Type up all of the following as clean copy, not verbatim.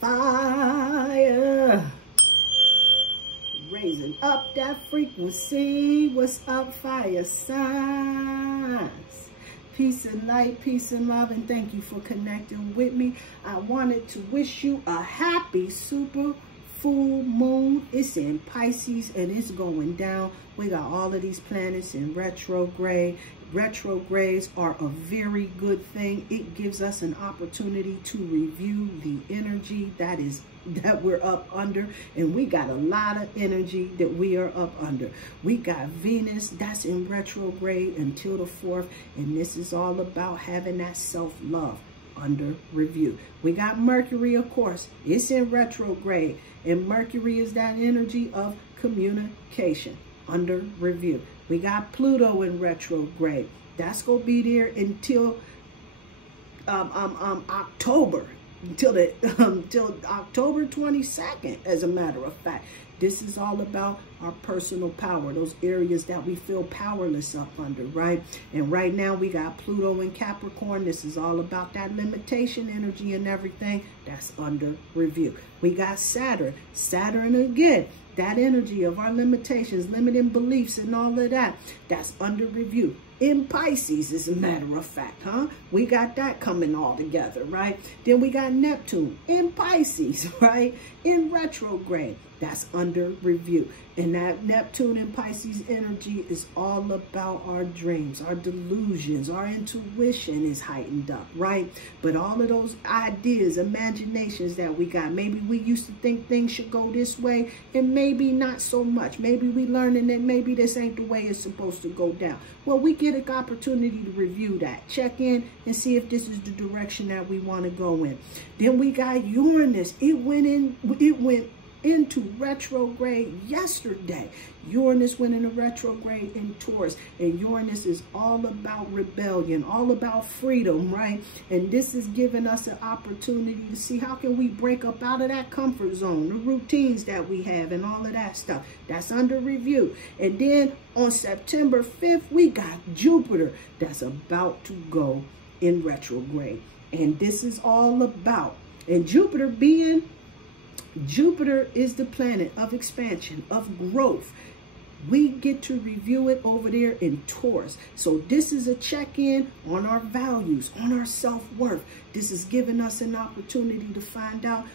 fire. Raising up that frequency. What's up, fire signs? Peace and light, peace and love, and thank you for connecting with me. I wanted to wish you a happy super full moon. It's in Pisces and it's going down. We got all of these planets in retrograde. Retrogrades are a very good thing. It gives us an opportunity to review the energy that we're up under, and we got a lot of energy that we are up under. We got Venus that's in retrograde until the 4th, and this is all about having that self-love under review. We got Mercury, of course, it's in retrograde, and Mercury is that energy of communication under review. We got Pluto in retrograde. That's gonna be there until October, until October 22nd, as a matter of fact. This is all about our personal power, those areas that we feel powerless up under, right? And right now we got Pluto in Capricorn. This is all about that limitation energy and everything that's under review. We got Saturn. Saturn again, that energy of our limitations, limiting beliefs and all of that, that's under review. In Pisces, as a matter of fact, we got that coming all together, right? Then we got Neptune in Pisces, right? In retrograde, that's under review. And that Neptune and Pisces energy is all about our dreams, our delusions, our intuition is heightened up, right? But all of those ideas, imaginations that we got, maybe we used to think things should go this way, and maybe not so much. Maybe we learning that maybe this ain't the way it's supposed to go down. Well, we get an opportunity to review that, check in and see if this is the direction that we want to go in. Then we got Uranus. It went into retrograde yesterday. Uranus went into retrograde in Taurus, and Uranus is all about rebellion, all about freedom, right? And this is giving us an opportunity to see how can we break up out of that comfort zone, the routines that we have and all of that stuff. That's under review. And then on September 5th, we got Jupiter that's about to go in retrograde. And this is all about, and Jupiter is the planet of expansion, of growth. We get to review it over there in Taurus. So this is a check-in on our values, on our self-worth. This is giving us an opportunity to find out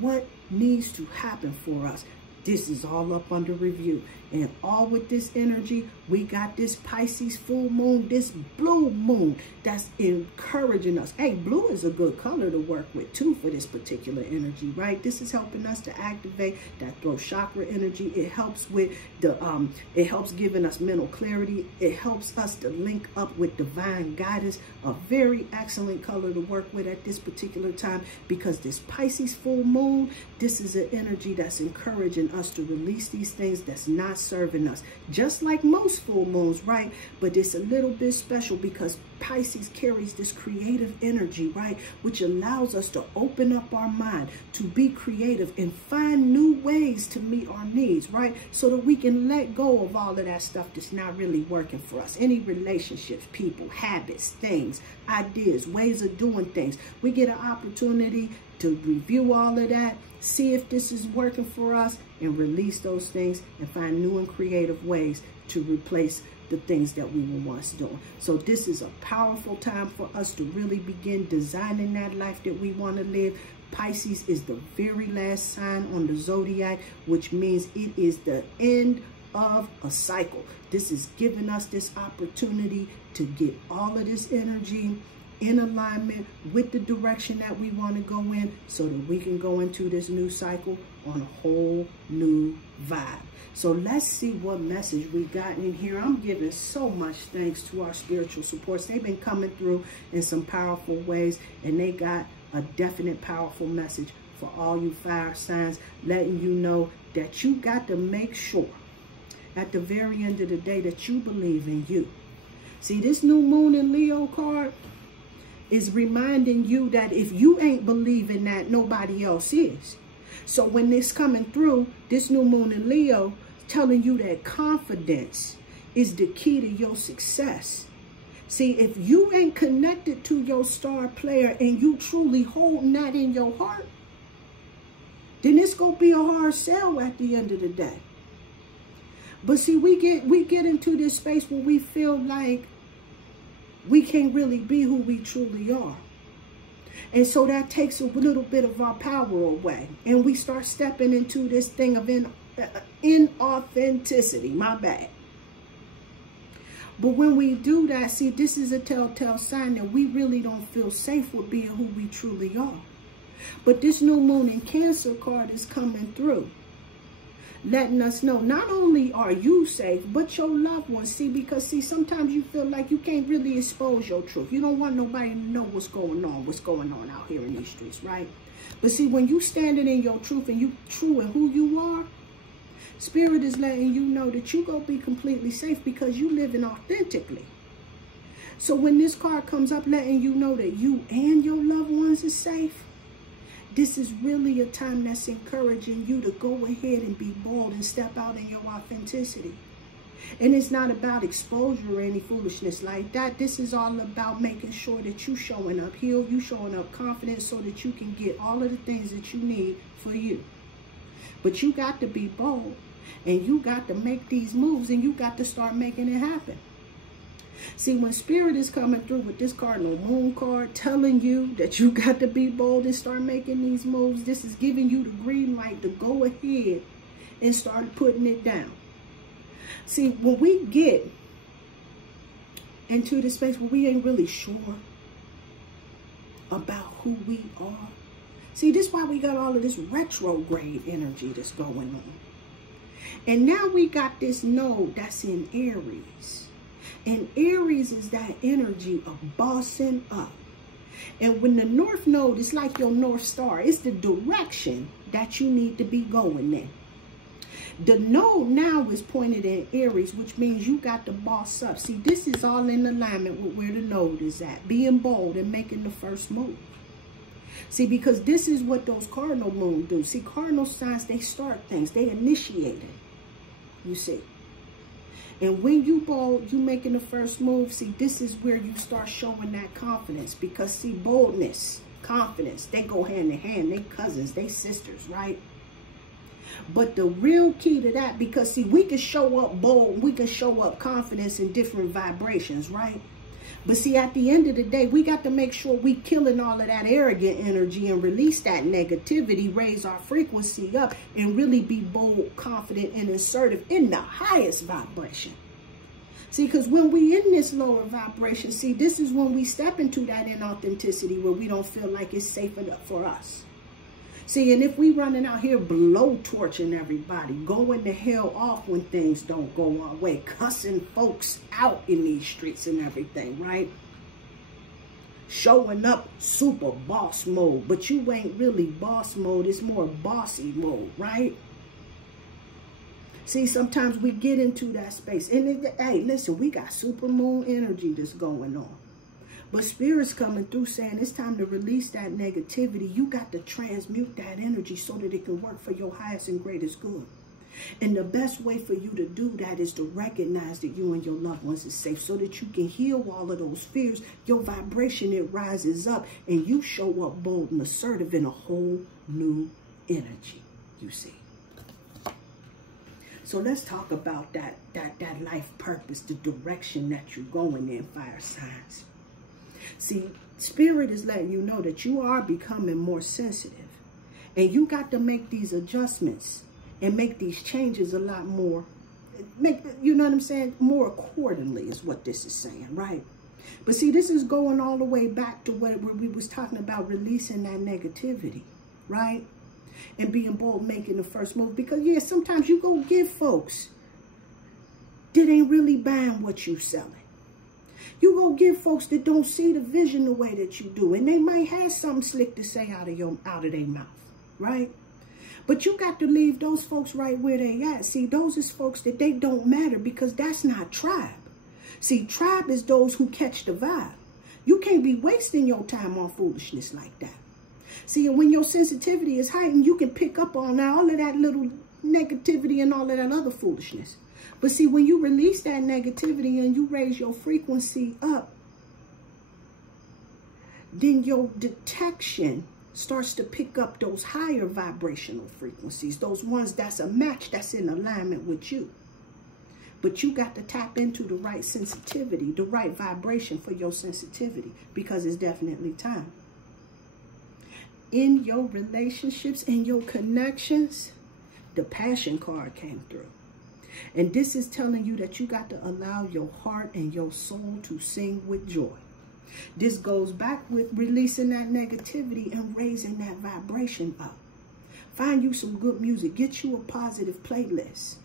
what needs to happen for us. This is all up under review. And all with this energy, we got this Pisces full moon, this blue moon that's encouraging us. Hey, blue is a good color to work with too for this particular energy, right? This is helping us to activate that throat chakra energy. It helps with it helps giving us mental clarity. It helps us to link up with divine guidance. A very excellent color to work with at this particular time, because this Pisces full moon, this is an energy that's encouraging us to release these things that's not serving us, just like most full moons, right? But it's a little bit special because Pisces carries this creative energy, right? Which allows us to open up our mind, to be creative and find new ways to meet our needs, right? So that we can let go of all of that stuff that's not really working for us. Any relationships, people, habits, things, ideas, ways of doing things. We get an opportunity to review all of that, see if this is working for us, and release those things and find new and creative ways to replace the things that we were once doing. So this is a powerful time for us to really begin designing that life that we want to live. Pisces is the very last sign on the zodiac, which means it is the end of a cycle. This is giving us this opportunity to get all of this energy in alignment with the direction that we want to go in, so that we can go into this new cycle on a whole new vibe. So let's see what message we got in here. I'm giving so much thanks to our spiritual supports. They've been coming through in some powerful ways, and they got a definite powerful message for all you fire signs, letting you know that you got to make sure at the very end of the day that you believe in you. See, this new moon in Leo card is reminding you that if you ain't believing that, nobody else is. So when this coming through, this new moon in Leo, telling you that confidence is the key to your success. See, if you ain't connected to your star player and you truly holding that in your heart, then it's going to be a hard sell at the end of the day. But see, we get into this space where we feel like we can't really be who we truly are. And so that takes a little bit of our power away. And we start stepping into this thing of inauthenticity. My bad. But when we do that, see, this is a telltale sign that we really don't feel safe with being who we truly are. But this new moon in Cancer card is coming through, letting us know not only are you safe, but your loved ones. See, because see, sometimes you feel like you can't really expose your truth. You don't want nobody to know what's going on out here in these streets, right? But see, when you standing in your truth and you true in who you are, Spirit is letting you know that you gonna be completely safe because you living authentically. So when this card comes up letting you know that you and your loved ones is safe, this is really a time that's encouraging you to go ahead and be bold and step out in your authenticity. And it's not about exposure or any foolishness like that. This is all about making sure that you showing up healed, you showing up confident so that you can get all of the things that you need for you. But you got to be bold, and you got to make these moves, and you got to start making it happen. See, when Spirit is coming through with this Cardinal Moon card telling you that you got to be bold and start making these moves, this is giving you the green light to go ahead and start putting it down. See, when we get into the space where we ain't really sure about who we are, see, this is why we got all of this retrograde energy that's going on. And now we got this node that's in Aries. And Aries is that energy of bossing up. And when the North Node is like your North Star, it's the direction that you need to be going in. The node now is pointed in Aries, which means you got to boss up. See, this is all in alignment with where the node is at. Being bold and making the first move. See, because this is what those cardinal moon do. See, cardinal signs, they start things. They initiate it. You see. And when you bold, you making the first move. See, this is where you start showing that confidence. Because, see, boldness, confidence, they go hand in hand. They cousins, they sisters, right? But the real key to that, because, see, we can show up bold. We can show up confidence in different vibrations, right? But see, at the end of the day, we got to make sure we killing all of that arrogant energy and release that negativity, raise our frequency up, and really be bold, confident, and assertive in the highest vibration. See, because when we in this lower vibration, see, this is when we step into that inauthenticity where we don't feel like it's safe enough for us. See, and if we running out here blowtorching everybody, going the hell off when things don't go our way, cussing folks out in these streets and everything, right? Showing up super boss mode, but you ain't really boss mode. It's more bossy mode, right? See, sometimes we get into that space. And hey, listen, we got super moon energy that's going on. But Spirit's coming through saying it's time to release that negativity. You got to transmute that energy so that it can work for your highest and greatest good. And the best way for you to do that is to recognize that you and your loved ones is safe so that you can heal all of those fears. Your vibration, it rises up and you show up bold and assertive in a whole new energy, you see. So let's talk about that life purpose, the direction that you're going in, fire signs. See, Spirit is letting you know that you are becoming more sensitive. And you got to make these adjustments and make these changes a lot more. You know what I'm saying? More accordingly is what this is saying, right? But see, this is going all the way back to where we was talking about releasing that negativity, right? And being bold, making the first move. Because, yeah, sometimes you go give folks that ain't really buying what you selling. You go give folks that don't see the vision the way that you do. And they might have something slick to say out of their mouth, right? But you got to leave those folks right where they at. See, those is folks that they don't matter because that's not tribe. See, tribe is those who catch the vibe. You can't be wasting your time on foolishness like that. See, and when your sensitivity is heightened, you can pick up on all of that little negativity and all of that other foolishness. But see, when you release that negativity and you raise your frequency up, then your detection starts to pick up those higher vibrational frequencies, those ones that's a match, that's in alignment with you. But you got to tap into the right sensitivity, the right vibration for your sensitivity, because it's definitely time. In your relationships, in your connections, the passion card came through. And this is telling you that you got to allow your heart and your soul to sing with joy. This goes back with releasing that negativity and raising that vibration up. Find you some good music. Get you a positive playlist.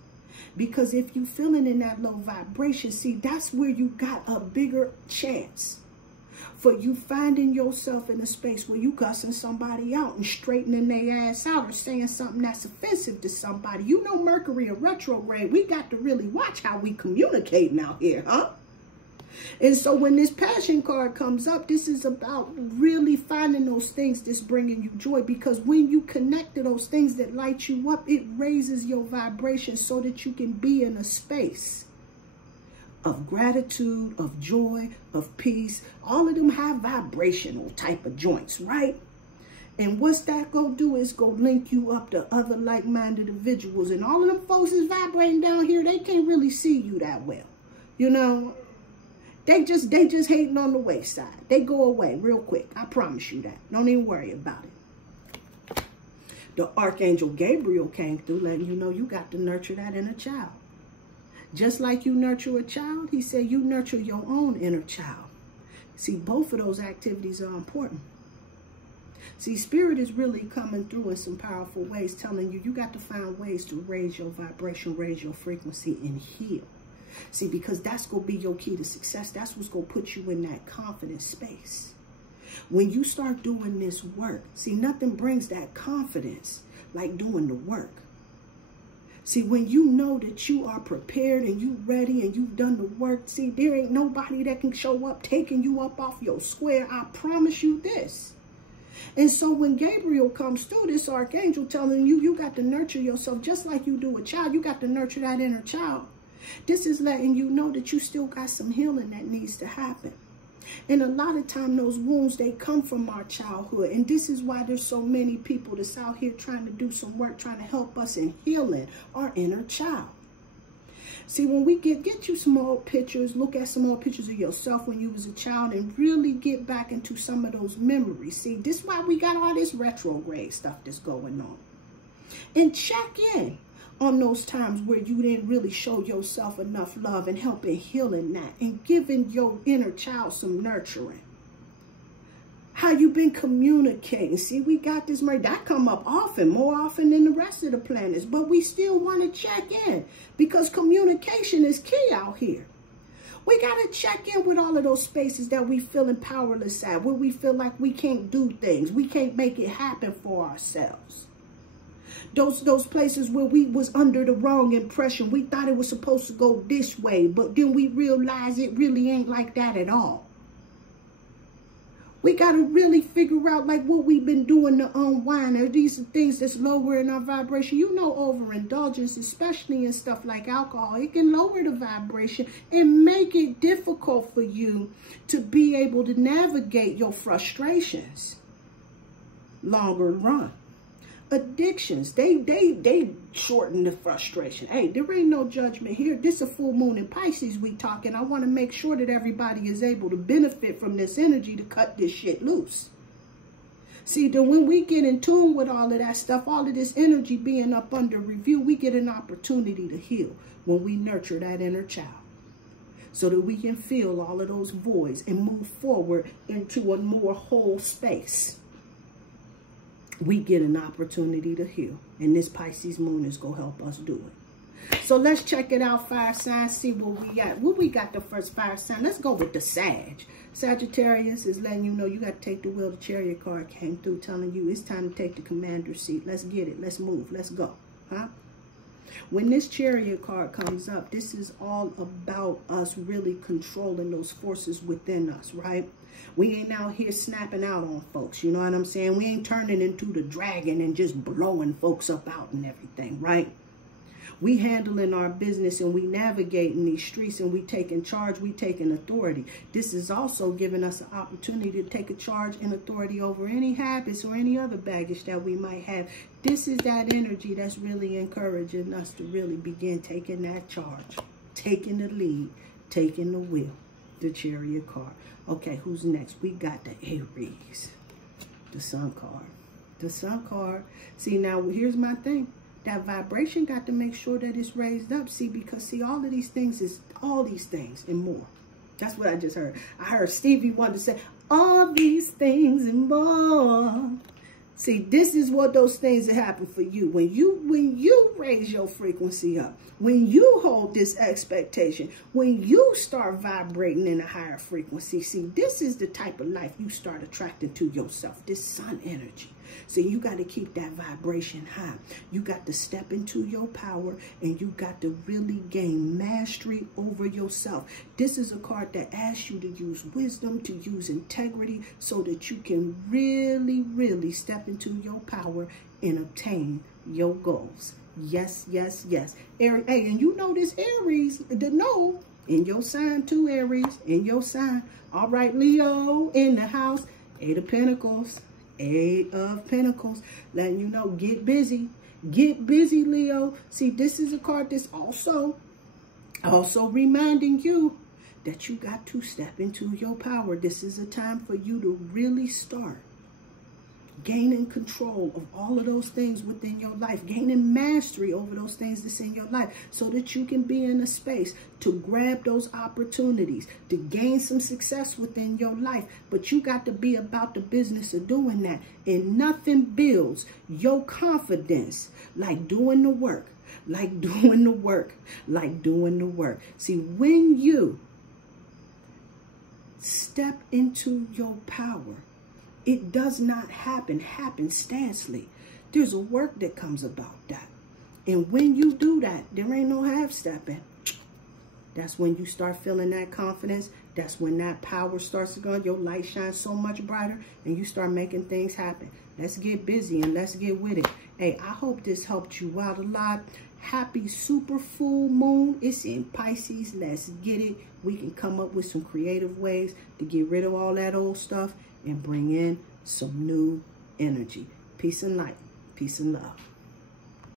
Because if you're feeling in that low vibration, see, that's where you got a bigger chance for you finding yourself in a space where you cussing somebody out and straightening their ass out, or saying something that's offensive to somebody. You know, Mercury in retrograde, we got to really watch how we communicating out here, huh? And so when this passion card comes up, this is about really finding those things that's bringing you joy. Because when you connect to those things that light you up, it raises your vibration so that you can be in a space of gratitude, of joy, of peace. All of them have vibrational type of joints, right? And what's that go do is go link you up to other like-minded individuals. And all of them folks is vibrating down here. They can't really see you that well, you know. They just hating on the wayside. They go away real quick. I promise you that. Don't even worry about it. The Archangel Gabriel came through letting you know you got to nurture that inner child. Just like you nurture a child, he said you nurture your own inner child. See, both of those activities are important. See, Spirit is really coming through in some powerful ways, telling you got to find ways to raise your vibration, raise your frequency, and heal. See, because that's going to be your key to success. That's what's going to put you in that confident space. When you start doing this work, see, nothing brings that confidence like doing the work. See, when you know that you are prepared and you ready and you've done the work, see, there ain't nobody that can show up taking you up off your square. I promise you this. And so when Gabriel comes through, this archangel telling you, you got to nurture yourself just like you do a child. You got to nurture that inner child. This is letting you know that you still got some healing that needs to happen. And a lot of time those wounds, they come from our childhood. And this is why there's so many people that's out here trying to do some work, trying to help us in healing our inner child. See, when we get you some old pictures, look at some old pictures of yourself when you was a child and really get back into some of those memories. See, this is why we got all this retrograde stuff that's going on. And check in on those times where you didn't really show yourself enough love and helping healing that and giving your inner child some nurturing. How you been communicating. See, we got this, that come up often, more often than the rest of the planets, but we still want to check in because communication is key out here. We got to check in with all of those spaces that we feeling powerless at, where we feel like we can't do things. We can't make it happen for ourselves. Those places where we was under the wrong impression. We thought it was supposed to go this way, but then we realized it really ain't like that at all. We got to really figure out like what we've been doing to unwind. Are these things that's lowering our vibration? You know, overindulgence, especially in stuff like alcohol, it can lower the vibration and make it difficult for you to be able to navigate your frustrations longer run. Addictions, they shorten the frustration. Hey, there ain't no judgment here. This is a full moon in Pisces we talking. I want to make sure that everybody is able to benefit from this energy to cut this shit loose. See, then when we get in tune with all of that stuff, all of this energy being up under review, we get an opportunity to heal when we nurture that inner child so that we can fill all of those voids and move forward into a more whole space. We get an opportunity to heal. And this Pisces moon is going to help us do it. So let's check it out, fire signs, see what we got. What we got the first fire sign? Let's go with the Sag. Sagittarius is letting you know you got to take the wheel. The Chariot card came through telling you it's time to take the commander's seat. Let's get it. Let's move. Let's go. Huh? When this Chariot card comes up, this is all about us really controlling those forces within us, right? We ain't out here snapping out on folks, you know what I'm saying? We ain't turning into the dragon and just blowing folks up out and everything, right? We handling our business and we navigating these streets and we taking charge, we taking authority. This is also giving us an opportunity to take a charge and authority over any habits or any other baggage that we might have. This is that energy that's really encouraging us to really begin taking that charge, taking the lead, taking the wheel. The Chariot card. Okay, who's next? We got the Aries, the Sun card. The Sun card. See, now here's my thing. That vibration got to make sure that it's raised up. See, because see, all of these things is all these things and more. That's what I just heard. I heard Stevie Wonder say, all these things and more. See, this is what those things that happen for you. When you raise your frequency up, when you hold this expectation, when you start vibrating in a higher frequency, see, this is the type of life you start attracting to yourself, this sun energy. So you got to keep that vibration high. You got to step into your power and you got to really gain mastery over yourself. This is a card that asks you to use wisdom, to use integrity so that you can really, really step into your power and obtain your goals. Yes, yes, yes. Aries, hey, and you know this Aries, the no, in your sign too, Aries, in your sign. All right, Leo, in the house, 8 of Pentacles. 8 of Pentacles, letting you know, get busy. Get busy, Leo. See, this is a card that's also reminding you that you got to step into your power. This is a time for you to really start gaining control of all of those things within your life, gaining mastery over those things that's in your life so that you can be in a space to grab those opportunities, to gain some success within your life. But you got to be about the business of doing that. And nothing builds your confidence like doing the work, like doing the work, like doing the work. See, when you step into your power, it does not happen happenstancely. There's a work that comes about that. And when you do that, there ain't no half-stepping. That's when you start feeling that confidence. That's when that power starts to go. Your light shines so much brighter and you start making things happen. Let's get busy and let's get with it. Hey, I hope this helped you out a lot. Happy super full moon. It's in Pisces. Let's get it. We can come up with some creative ways to get rid of all that old stuff and bring in some new energy. Peace and light. Peace and love.